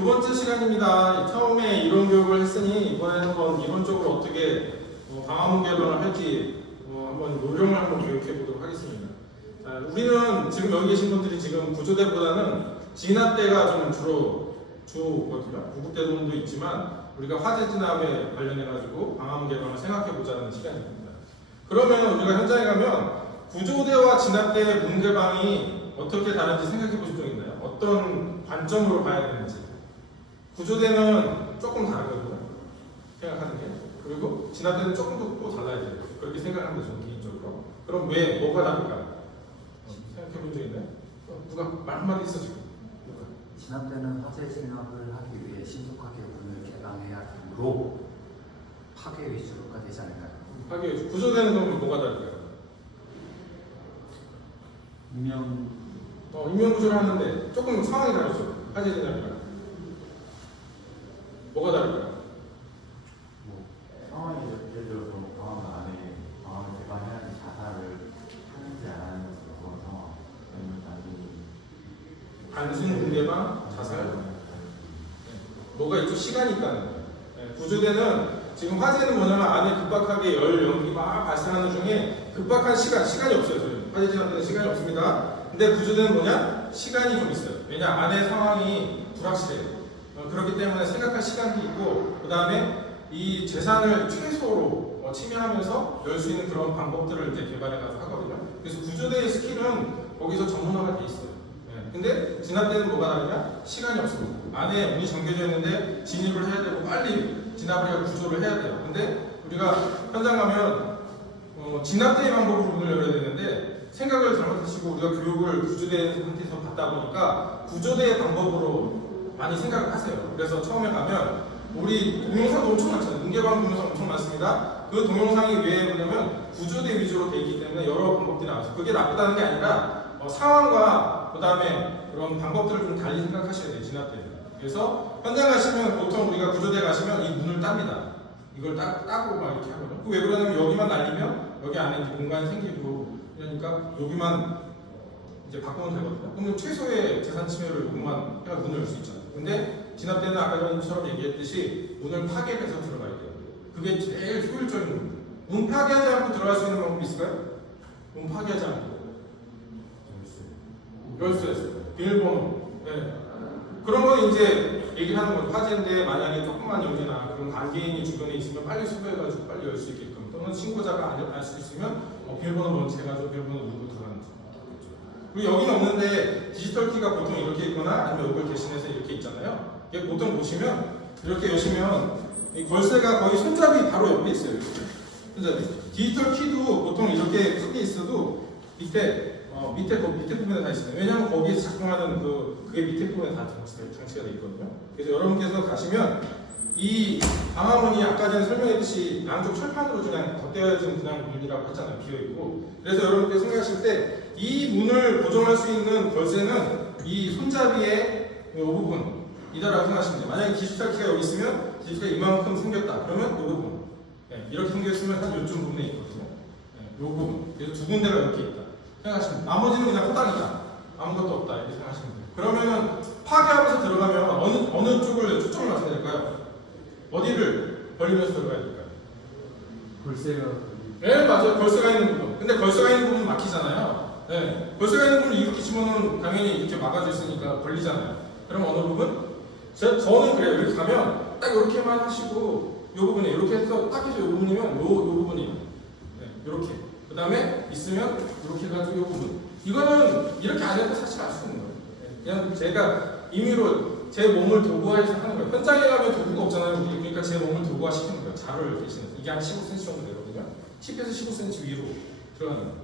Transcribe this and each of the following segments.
두 번째 시간입니다. 처음에 이론 교육을 했으니 이번에는 한번 이론적으로 어떻게 방화문 개론을 할지 한번 요령을 한번 교육해 보도록 하겠습니다. 자, 우리는 지금 여기 계신 분들이 지금 구조대보다는 진압대가 좀 주로 주거든요. 구급대도 있지만 우리가 화재 진압에 관련해 가지고 방화문 개론을 생각해 보자는 시간입니다. 그러면 우리가 현장에 가면 구조대와 진압대의 문 개방이 어떻게 다른지 생각해 보신 적 있나요? 어떤 관점으로 봐야 되는지. 구조대는 조금 다르거든요. 생각하는 게. 그리고 진압대는 조금 또 달라야 돼요. 그렇게 생각하면 되죠, 개인적으로. 그럼 왜, 뭐가 다를까요? 생각해 본 적 있나요? 누가 말 한마디 있어, 지금? 누가? 진압대는 화재 진압을 하기 위해 신속하게 문을 개방해야 하므로 파괴 위주로가 되지 않을까요? 파괴 위주. 구조대는 그럼 뭐가 다를까요? 인명 구조를 하는데 조금 상황이 다르죠. 화재 진압이랑. 뭐가 다를까요? 상황이 예를 들어서 방화문 안에 방화문 개방해야지 자살을 하는지 안 하는지 그런 상황 아니면 단순 문개방, 자살. 뭐가 있죠? 시간이 있다는 거예요. 구조대는 지금 화재는 뭐냐면 안에 급박하게 열, 연기 막 발생하는 중에 급박한 시간이 없어요. 저희 화재 진압대는 시간이 없습니다. 근데 구조대는 뭐냐? 시간이 좀 있어요. 왜냐? 안에 상황이 불확실해요. 그렇기 때문에 생각할 시간도 있고, 그 다음에 이 재산을 최소로 침해하면서 열 수 있는 그런 방법들을 이제 개발해가지고 하거든요. 그래서 구조대의 스킬은 거기서 전문화가 돼 있어요. 근데 진압대는 뭐가 다르냐? 시간이 없습니다. 안에 문이 잠겨져 있는데 진입을 해야 되고 빨리 진압을 해야 구조를 해야 돼요. 근데 우리가 현장 가면 진압대의 방법으로 문을 열어야 되는데 생각을 잘못하시고 우리가 교육을 구조대한테서 받다 보니까 구조대의 방법으로 많이 생각을 하세요. 그래서 처음에 가면 우리 동영상도 엄청 많잖아요. 문개방 동영상 엄청 많습니다. 그 동영상이 왜 뭐냐면 구조대 위주로 되어 있기 때문에 여러 방법들이 나와서 그게 나쁘다는 게 아니라 상황과 그 다음에 그런 방법들을 좀 달리 생각하셔야 돼요. 진압대는. 그래서 현장 가시면 보통 우리가 구조대 가시면 이 문을 땁니다. 이걸 따고 막 이렇게 하거든요. 왜 그러냐면 여기만 날리면 여기 안에 이제 공간이 생기고 그러니까 여기만 이제 바꾸면 되거든요. 그러면 최소의 재산 침해를 요것만 해가 문을 열 수 있잖아요. 근데 진압대는 아까 전처럼 얘기했듯이 문을 파괴해서 들어가야 돼요. 그게 제일 효율적인 겁니다. 문 파괴하지 않고 들어갈 수 있는 방법이 있을까요? 문 파괴하지 않고 열쇠, 비밀번호. 네. 그런 건 이제 얘기를 하는 거죠. 화재인데 만약에 조그만 연기나 그런 관계인이 주변에 있으면 빨리 수거해가지고 빨리 열 수 있게끔 또는 신고자가 알 수 있으면 비밀번호 먼저 해가지고 비밀번호 누르고 들어가는 거죠. 그리고 여기는 없는데 디지털 키가 보통 이렇게 있거나 아니면 이걸 대신해서 이렇게 있잖아요. 이게 보통 보시면 이렇게 여시면 이 걸쇠가 거의 손잡이 바로 옆에 있어요. 이렇게. 손잡이. 디지털 키도 보통 이렇게 크게 있어도 밑에 부분에 다 있어요. 왜냐하면 거기에서 작동하는 그게 밑에 부분에 다 장치가 되어 있거든요. 그래서 여러분께서 가시면 이 방화문이 아까 전에 설명했듯이 양쪽 철판으로 그냥 덧대어진 그냥 문이라고 했잖아요. 비어있고. 그래서 여러분께서 생각하실 때 이 문을 고정할 수 있는 걸쇠는 이 손잡이의 이 부분이다라고 생각하시면 돼요. 만약에 디지털 키가 여기 있으면 디지털 이만큼 생겼다. 그러면 이 부분. 이렇게 생겼으면 한 요쯤 부분에 있거든요. 이 부분. 그래서 두 군데가 이렇게 있다. 생각하시면 돼요. 나머지는 그냥 호당이다. 아무것도 없다. 이렇게 생각하시면 돼요. 그러면은 파괴하면서 들어가면 어느 쪽을 초점을 맞춰야 될까요? 어디를 벌리면서 들어가야 될까요? 골세가 네, 맞아요. 걸쇠가 있는 부분. 근데 걸쇠가 있는 부분은 막히잖아요. 네. 걸쇠가 있는 부분을 이렇게 치면은 당연히 이렇게 막아져 있으니까 걸리잖아요. 그럼 어느 부분? 저는 그래요. 이렇게 가면 딱 이렇게만 하시고 이 부분에 이렇게 해서 딱 해서 이 부분이면 요 부분이에요. 네, 이렇게. 그 다음에 있으면 이렇게 해가지고 이 부분. 이거는 이렇게 안 해도 사실 알 수 있는 거예요. 네. 그냥 제가 임의로 제 몸을 도구화해서 하는 거예요. 현장에 가면 도구가 없잖아요. 그러니까 제 몸을 도구화 시키는 거예요. 자료를 대신해서. 이게 한 15cm 정도 되거든요. 10에서 15cm 위로 들어가는 거예요.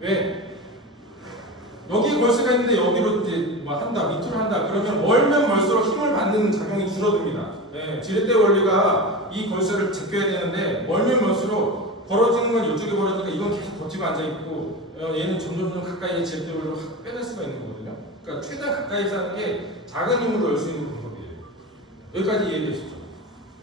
왜? 여기에 걸쇠가 있는데 여기로 이제 뭐 한다, 밑으로 한다. 그러면 멀면 멀수록 힘을 받는 작용이 줄어듭니다. 네. 지렛대 원리가 이 걸쇠를 제껴야 되는데 멀면 멀수록 벌어지는 건 이쪽에 벌어지니까 이건 계속 버티고 앉아있고 얘는 점점 가까이 지렛대로 확 빼낼 수가 있는 거거든요. 그러니까 최대한 가까이서 하는 게 작은 힘으로 열 수 있는 방법이에요. 여기까지 이해되시죠?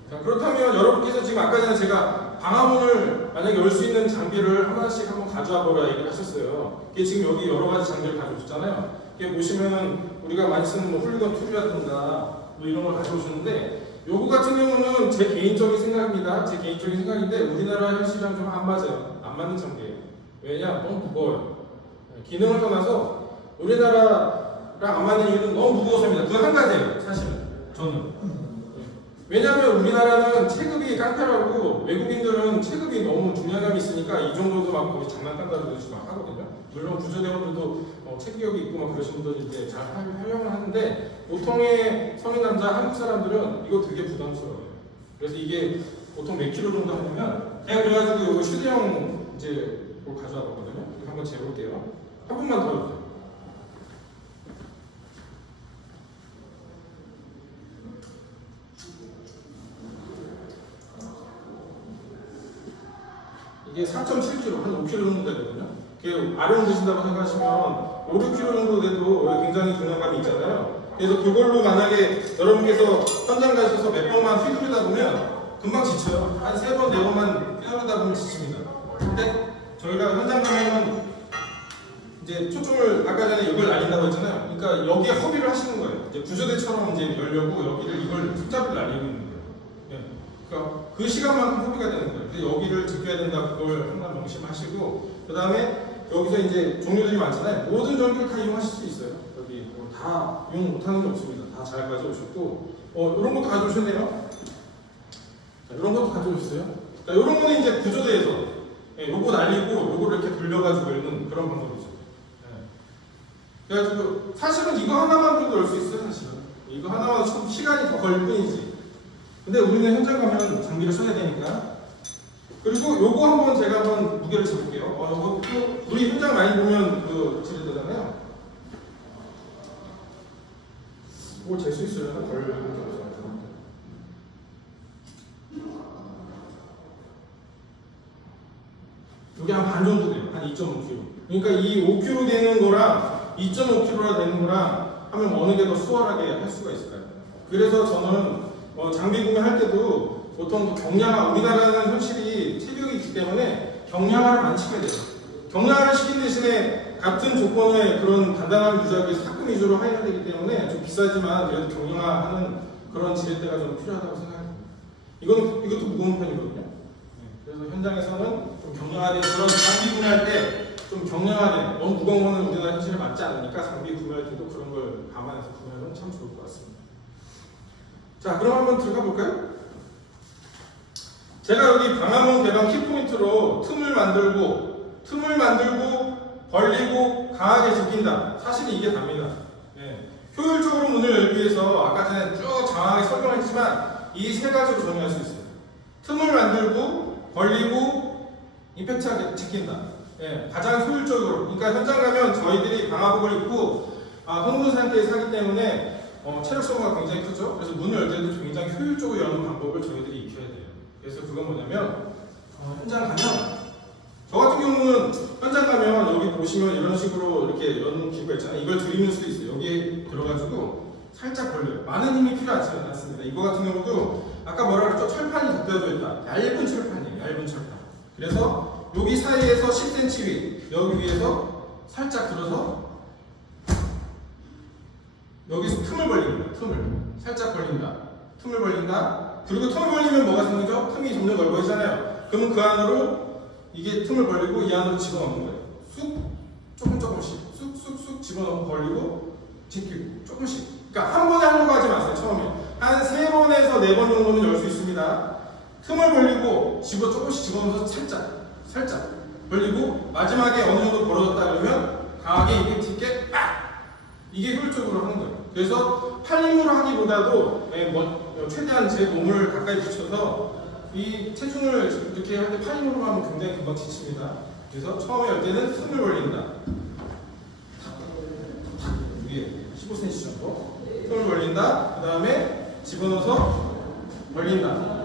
자, 그렇다면 여러분께서 지금 아까 전에 제가 방화문을 만약에 열 수 있는 장비를 하나씩 한번 가져와 보라 얘기를 하셨어요. 이게 지금 여기 여러 가지 장비를 가지고 있잖아요. 이게 보시면은 우리가 많이 쓰는 뭐 훌리건 툴이라든가 뭐 이런 걸 가져오셨는데 요거 같은 경우는 제 개인적인 생각입니다. 제 개인적인 생각인데 우리나라 현실이랑 좀 안 맞아요. 안 맞는 전개예요. 왜냐? 너무 무거워요. 기능을 떠나서 우리나라랑 안 맞는 이유는 너무 무거워서입니다. 그 한 가지예요. 사실은 저는. 왜냐하면 우리나라는 체급이 깡패라고 외국인들은 체급이 너무 중량감이 있으니까 이 정도도 막 거의 장난감다루듯이 막 하거든요. 물론 구조대원들도 체격이 있고 막 그러신 분들이 이제 잘 활용을 하는데 보통의 성인 남자 한국 사람들은 이거 되게 부담스러워요. 그래서 이게 보통 몇 킬로 정도 하냐면 제가 그래가지고 이거 휴대용 이제 뭘 가져와 봤거든요. 이거 한번 재볼게요. 한 번만 더 해주세요. 이게 4.7kg, 한 5kg 정도 되거든요. 아령 드신다고 생각하시면 5, 6kg 정도 돼도 굉장히 중량감이 있잖아요. 그래서 그걸로 만약에 여러분께서 현장 가셔서 몇 번만 휘두르다 보면 금방 지쳐요. 한 3번, 4번만 휘두르다 보면 지칩니다. 근데 저희가 현장 가면은 이제 초점을 아까 전에 이걸 날린다고 했잖아요. 그러니까 여기에 허비를 하시는 거예요. 이제 구조대처럼 이제 열려고 여기를 이걸 숫자를 날리고 있는 거예요. 그러니까 그 시간만큼 허비가 되는 거예요. 근데 여기를 지켜야 된다 그걸 항상 명심하시고 그 다음에 여기서 이제 종류들이 많잖아요. 모든 전기를 다 이용하실 수 있어요. 여기 다 이용 못하는 게 없습니다. 다 잘 가져오셨고 이런 것도 가져오셨네요. 자, 이런 것도 가져오셨어요. 그러니까 이런 거는 이제 구조대에서 요거 날리고 요거를 이렇게 돌려가지고 열는 그런 방법이죠. 그래가지고 사실은 이거 하나만으로도 열 수 있어요. 사실은 이거 하나만 좀 시간이 더 걸릴 뿐이지. 근데 우리는 현장 가면 장비를 써야 되니까. 그리고 요거 한번 제가 한번 무게를 재볼게요. 요거 우리 현장 많이 보면 그 지르잖아요. 이걸 잴 수 있어요? 걸릴 게 없어요. 이게 한 반 정도 돼요. 한 2.5kg. 그러니까 이 5kg 되는 거랑 2.5kg나 되는 거랑 하면 어느 게 더 수월하게 할 수가 있을까요? 그래서 저는 장비 구매할 때도 보통 경량화, 우리나라는 현실이 체격이 있기 때문에 경량화를 많이 시켜야 돼요. 경량화를 시킨 대신에 같은 조건의 그런 단단함을 유지하기 위해서 탁금 위주로 해야 되기 때문에 좀 비싸지만 그래도 경량화하는 그런 지렛대가 좀 필요하다고 생각합니다. 이것도 무거운 편이거든요. 그래서 현장에서는 좀 경량화된 그런 장비 구매할 때 좀 경량화된 너무 무거운 거는 우리나라 현실에 맞지 않으니까 장비 구매할 때도 그런 걸 감안해서 구매하면 참 좋을 것 같습니다. 자, 그럼 한번 들어가 볼까요? 제가 여기 방화문 개방 키포인트로 틈을 만들고 벌리고 강하게 지킨다. 사실은 이게 답니다. 효율적으로 문을 열기 위해서 아까 전에 쭉 장황하게 설명했지만 이 세 가지로 정리할 수 있어요. 틈을 만들고 벌리고 임팩트하게 지킨다. 가장 효율적으로. 그러니까 현장 가면 저희들이 방화복을 입고 흥분 상태에 사기 때문에 체력 소모가 굉장히 크죠. 그래서 문을 열 때도 굉장히 효율적으로 여는 방법을 저희들이 익혀야 돼요. 그래서 그건 뭐냐면 현장 가면 저 같은 경우는 현장 가면 여기 보시면 이런 식으로 이렇게 여는 기구가 있잖아요. 이걸 들이밀 수도 있어요. 여기에 들어가지고 살짝 벌려요. 많은 힘이 필요하지 않습니다. 이거 같은 경우도 아까 뭐라 그랬죠? 철판이 덮여져 있다. 얇은 철판이에요. 얇은 철판. 그래서 여기 사이에서 10cm 위, 여기 위에서 살짝 들어서 여기서 틈을 벌립니다. 틈을 살짝 벌린다. 틈을 벌린다. 그리고 틈을 벌리면 뭐가 생기죠? 틈이 점점 넓어지잖아요. 그러면 그 안으로 이게 틈을 벌리고 이 안으로 집어넣는 거예요. 쑥 조금씩 쑥쑥쑥 집어넣고 벌리고 지키고 조금씩. 그러니까 한 번에 하려고 하지 마세요. 처음에 한 3번에서 4번 정도는 열 수 있습니다. 틈을 벌리고 조금씩 집어넣어서 살짝 벌리고 마지막에 어느 정도 벌어졌다 그러면 강하게 임팩트 있게 빡! 이게 효율적으로 하는 거예요. 그래서 팔힘으로 하기보다도 최대한 제 몸을 가까이 붙여서 이 체중을 이렇게 할 때 팔힘으로 하면 굉장히 금방 지칩니다. 그래서 처음에 열 때는 틈을 벌린다. 위에 15cm 정도 틈을 벌린다. 그 다음에 집어넣어서 벌린다.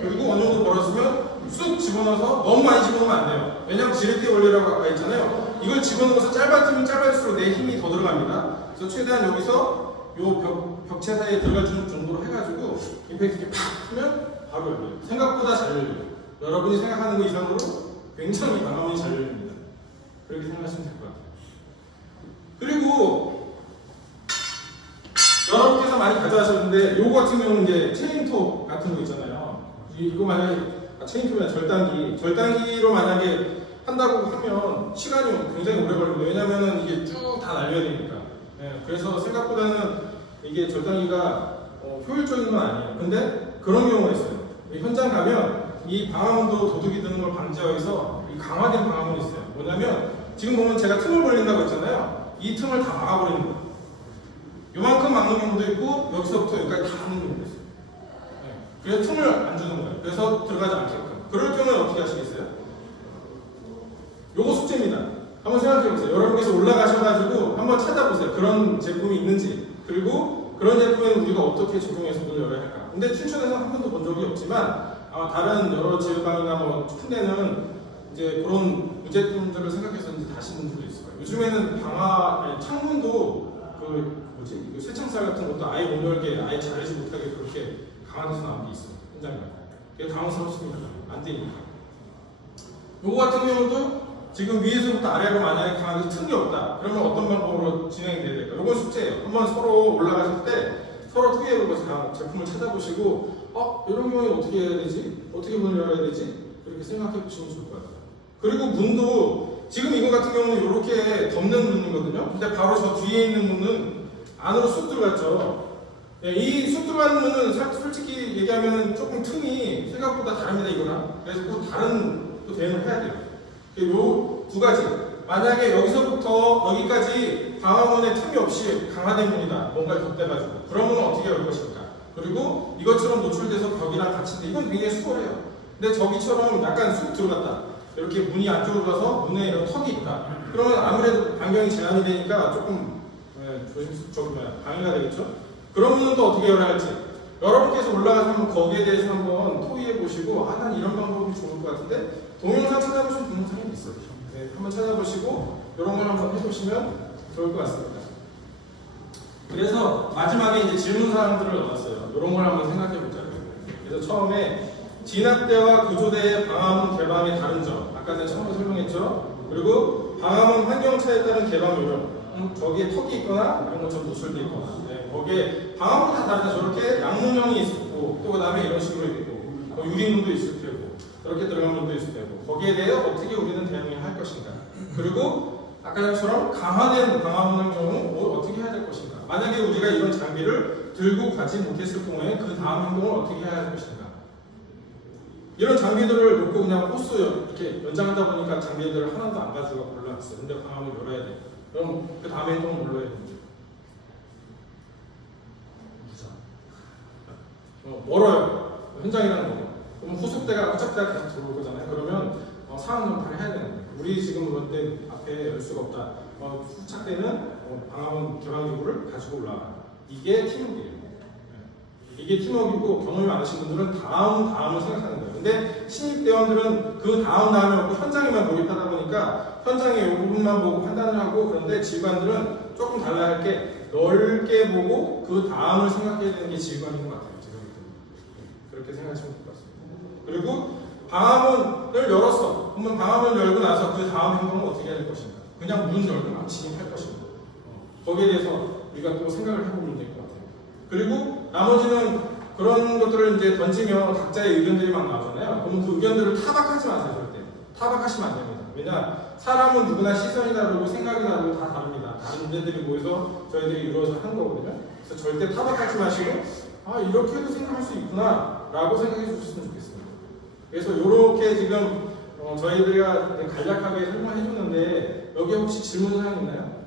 그리고 어느 정도 벌어지면 쑥 집어넣어서 너무 많이 집어넣으면 안 돼요. 왜냐하면 지렛대 원리라고 아까 했잖아요. 이걸 집어넣어서 짧아지면 짧아질수록 내 힘이 더 들어갑니다. 그래서 최대한 여기서 요 벽체 사이에 들어갈 정도로 해가지고 임팩트 이렇게 팍 하면 바로 열려요. 생각보다 잘 열려요. 여러분이 생각하는 것 이상으로 굉장히 방화문이 잘 열립니다. 그렇게 생각하시면 될 것 같아요. 그리고 여러분께서 가져가셨는데 요거 같은 경우는 이제 체인톱 같은 거 있잖아요. 이거 만약에 체인톱이나 절단기로 만약에 한다고 하면 시간이 굉장히 오래 걸립니다. 왜냐면은 이게 쭉 다 날려야 되니까. 예, 그래서 생각보다는 이게 절단기가 효율적인 건 아니에요. 근데 그런 경우가 있어요. 현장 가면 이 방화문도 도둑이 드는 걸 방지하기 위해서 이 강화된 방화문이 있어요. 뭐냐면 지금 보면 제가 틈을 벌린다고 했잖아요. 이 틈을 다 막아버리는 거예요. 요만큼 막는 경우도 있고 여기서부터 여기까지 다 막는 경우도 있어요. 네. 그래서 틈을 안 주는 거예요. 그래서 들어가지 않게끔. 그럴 경우는 어떻게 하시겠어요? 요거 숙제입니다. 한번 생각해보세요. 여러분께서 올라가셔가지고 한번 찾아보세요. 그런 제품이 있는지. 그리고 그런 제품에는 우리가 어떻게 적용해서 문을 열어야 할까. 근데 춘천에서 한 번도 본 적이 없지만 아마 다른 여러 지방이나 뭐 큰 데는 이제 그런 무제품들을 생각해서 이제 다시는 분도 있을 거예요. 요즘에는 창문도 쇠창살 같은 것도 아예 못 열게, 아예 자르지 못하게 그렇게 강화돼서 나온 게 있어요. 현장에. 그게 당황스럽습니다. 안 되니까. 요거 같은 경우도 지금 위에서부터 아래로 만약에 강하게 틈이 없다. 그러면 어떤 방법으로 진행이 돼야 될까? 요건 숙제예요. 한번 서로 올라가실 때 서로 투여해보고 제품을 찾아보시고 이런 경우에 어떻게 해야 되지? 어떻게 문을 열어야 되지? 그렇게 생각해 보시면 좋을 것 같아요. 그리고 문도 지금 이거 같은 경우는 이렇게 덮는 문이거든요. 근데 바로 저 뒤에 있는 문은 안으로 쑥 들어갔죠. 이 쑥 들어가는 문은 솔직히 얘기하면 조금 틈이 생각보다 다릅니다, 이거랑. 그래서 또 다른 또 대응을 해야 돼요. 요 두 가지. 만약에 여기서부터 여기까지 방화문에 틈이 없이 강화된 문이다. 뭔가를 덧대가지고. 그러면 어떻게 열 것일까? 그리고 이것처럼 노출돼서 벽이랑 닫힌데 이건 굉장히 수월해요. 근데 저기처럼 약간 쑥 들어갔다. 이렇게 문이 안쪽으로 가서 문에 이런 턱이 있다. 그러면 아무래도 반경이 제한이 되니까 조금 방해가 되겠죠? 그런 문은 또 어떻게 열어야 할지. 여러분께서 올라가시면 거기에 대해서 한번 토의해 보시고 난 이런 방법이 좋을 것 같은데 동영상 찾아보시면 동영상이 있어요. 네, 한번 찾아보시고 이런 걸 한번 해보시면 좋을 것 같습니다. 그래서 마지막에 이제 질문 사항들을 넣었어요. 이런 걸 한번 생각해 보자고요. 그래서 처음에 진압대와 구조대의 방화문 개방의 다른 점, 아까 제가 처음에 설명했죠. 그리고 방화문 환경차에 따른 개방 요령, 저기에 턱이 있거나 이런 것처럼 노출돼 있거나, 거기에 방화문 다 다르다. 저렇게 양문형이 있고 또 그다음에 이런 식으로 있고 유리문도 있을 테고 그렇게 들어간 문도 있을 테고 거기에 대해 어떻게 우리는 대응을 할 것인가. 그리고 아까처럼 강화된 방화문의 경우 뭘 어떻게 해야 될 것인가. 만약에 우리가 이런 장비를 들고 가지 못했을 경우에 그 다음 행동을 어떻게 해야 할 것인가. 이런 장비들을 놓고 그냥 호스 이렇게 연장하다 보니까 장비들을 하나도 안 가지고 골라놨어요. 근데 방화문을 열어야 돼. 그럼 그 다음에 행동은 뭘로 해야 됩니까? 멀어요. 현장이라는 거. 그럼 후속대가 후착대가 계속 들어올 거잖아요. 그러면 상황 전파를 해야 되는 거예요. 우리 지금 그런데 앞에 열 수가 없다. 후착대는 방화문 개방 기구를 가지고 올라가. 이게 팀워크예요. 이게 팀워크이고 경험이 많으신 분들은 다음을 생각하는 거예요. 근데 신입대원들은 그 다음에 없고 현장에만 몰입하다 보니까 현장의 이 부분만 보고 판단을 하고 그런데 지휘관들은 조금 달라야 할 게 넓게 보고 그 다음을 생각해야 되는 게 지휘관인 것 같아요. 그렇게 생각하시면 될 것 같습니다. 그리고 방화문을 열었어. 그러면 방화문을 열고 나서 그 다음 행동은 어떻게 해야 될 것인가? 그냥 문 열고 막 진입할 것인가? 거기에 대해서 우리가 또 생각을 해보면 될 것 같아요. 그리고 나머지는 그런 것들을 이제 던지면 각자의 의견들이 막 나오잖아요. 그러면 그 의견들을 타박하지 마세요, 절대. 타박하시면 안 됩니다. 왜냐, 사람은 누구나 시선이 다르고 생각이 다르고 다 다릅니다. 다른 문제들이 모여서 저희들이 이루어서 하는 거거든요. 그래서 절대 타박하지 마시고, 이렇게도 생각할 수 있구나, 라고 생각해 주셨으면 좋겠습니다. 그래서 이렇게 지금 저희들이가 간략하게 설명해 줬는데, 여기 혹시 질문 사항 있나요?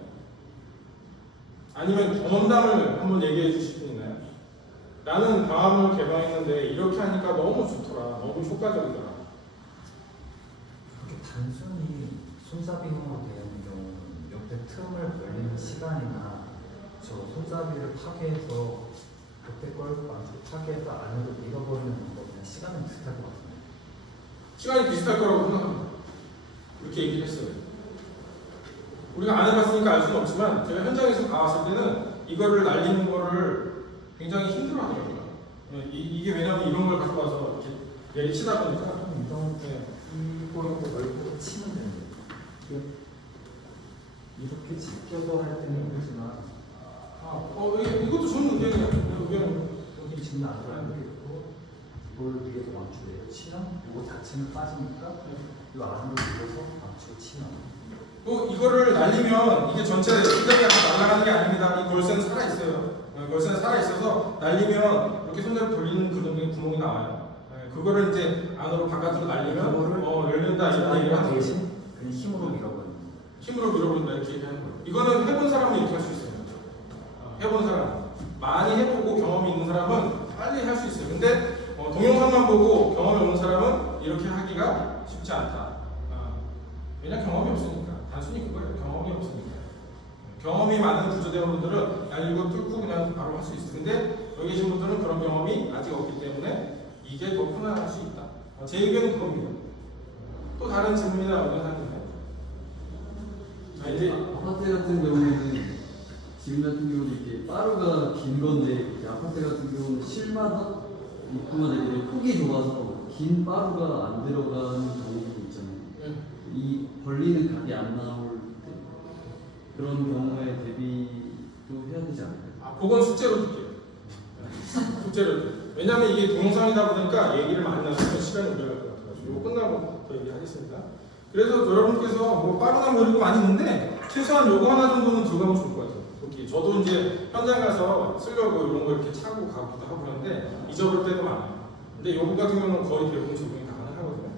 아니면 경험담을 한번 얘기해 주실 분 있나요? 나는 방화문을 개방했는데 이렇게 하니까 너무 좋더라. 너무 효과적이더라. 그렇게 단순히 손잡이형으로 되어 있는 경우는 옆에 틈을 벌리는 시간이나 저 손잡이를 파괴해서 옆에 걸 파괴해서 안으로 밀어버리는 방법이나 시간은 비슷할 것 같습니다. 시간이 비슷할 거라고 생각합니다. 그렇게 얘기를 했어요. 우리가 안 해봤으니까 알 수는 없지만 제가 현장에서 가봤을 때는 이거를 날리는 거를 굉장히 힘들어하더라고요. 이게 왜냐면 이런 걸 갖고 와서 이렇게 내리치다 보니까 이거 넓고 치면 됩니다. 이렇게 지켜서 할 때는 그렇지만 이것도 좋은 의견이야. 의견. 여기 지금 안 들어가는 볼 위에서 망치를 치면 이거 자체는 빠지니까 이 안으로 밀어서 망치를 치면 이거를 날리면 이게 전체 수정이 날아가는 게 아닙니다. 이 걸쇠는 살아 있어요. 걸쇠는 살아 있어서 날리면 이렇게 손으로 돌리는 그런 구멍이 나와요. 그거를 이제 안으로 바깥으로 날리면 열린다 이런 얘기를 하는 거예요. 대신 그냥 힘으로 밀어버리는 힘으로 밀어버린다 이렇게 얘기하는 거예요. 이거는 해본 사람은 이렇게 할 수 있어요. 해본 사람, 많이 해보고 경험이 있는 사람은 빨리 할 수 있어요. 근데 동영상만 보고 경험이 없는 사람은 이렇게 하기가 쉽지 않다. 왜냐 경험이 없으니까. 단순히 그거예요. 경험이 없으니까. 경험이 많은 구조대원분들은 이거 뚫고 그냥 바로 할 수 있어요. 근데 여기 계신 분들은 그런 경험이 아직 없기 때문에 이게 더 편안할 수 있다. 제 의견은 그겁니다. 또 다른 질문이나 의견 하는데. 자 이제 아파트 같은 경우에는 지금 같은 경우는 이렇게 빠루가 긴 건데 이렇게 아파트 같은 경우는 실마다 입구마다 이렇게 폭이 좁아서 긴 빠루가 안 들어가는 경우도 있잖아요. 이 벌리는 각이 안 나올 때 그런 경우에 대비도 해야 되지 않을까요? 그건 숙제로 줄게요. 숙제로. 왜냐면 이게 동영상이다 보니까 얘기를 많이 나누면 시간이 오래 갈 것 같아가지고 이거 끝나고 더 얘기하겠습니다. 그래서 여러분께서 빠르나 뭐 이런 거 많이 있는데 최소한 요거 하나 정도는 들고 가면 좋을 것 같아요. 저도 이제 현장 가서 쓰려고 이런 거 이렇게 차고 가기도 하고 그러는데 잊어볼 때도 많아요. 근데 요거 같은 경우는 거의 대부분 적용이 가능하거든요.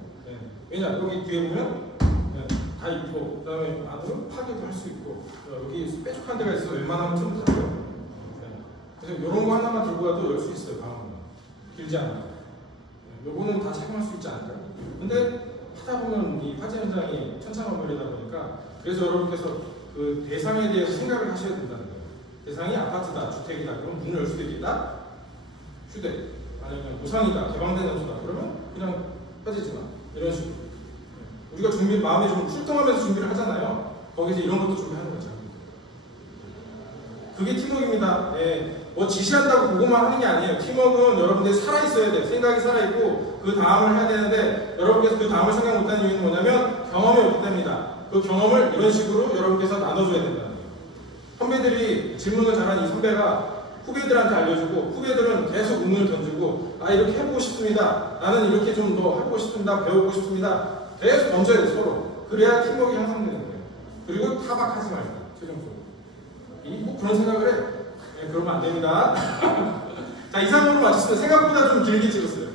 왜냐 여기 뒤에 보면 다 있고 그다음에 안으로 파괴도 할 수 있고 여기 뾰족한 데가 있어서 웬만하면 틈 닫아요. 그래서 이런 거 하나만 들고 가도 열 수 있어요. 방어는 길지 않아요. 요거는 다 착용할 수 있지 않을까요? 근데 하다 보면 이 화재 현장이 천차만별이다 보니까 그래서 여러분께서 그 대상에 대해서 생각을 하셔야 된다는 거예요. 대상이 아파트다, 주택이다, 그러면 문을 열 수도 있겠다. 휴대, 아니면 보상이다, 개방된 장소다. 그러면 그냥 빠지지 마. 이런 식으로. 우리가 마음에 좀 출동하면서 준비를 하잖아요. 거기서 이런 것도 준비하는 거죠. 그게 팀워크입니다. 뭐 지시한다고 그것만 하는 게 아니에요. 팀워크는 여러분들이 살아있어야 돼요. 생각이 살아있고 그 다음을 해야 되는데 여러분께서 그 다음을 생각 못하는 이유는 뭐냐면 경험이 없기 때문이다. 그 경험을 이런 식으로 여러분께서 나눠줘야 된다는 거예요. 선배들이 질문을 잘한 이 선배가 후배들한테 알려주고 후배들은 계속 의문을 던지고 이렇게 해보고 싶습니다. 나는 이렇게 좀 더 해보고 싶습니다. 배워보고 싶습니다. 계속 던져야 돼요. 서로. 그래야 팀워크가 향상되는 거예요. 그리고 타박하지 말고 최종적으로. 꼭 그런 생각을 해. 그러면 안 됩니다. 자, 이상으로 마쳤습니다. 생각보다 좀 길게 찍었어요.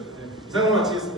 이상으로 마치겠습니다.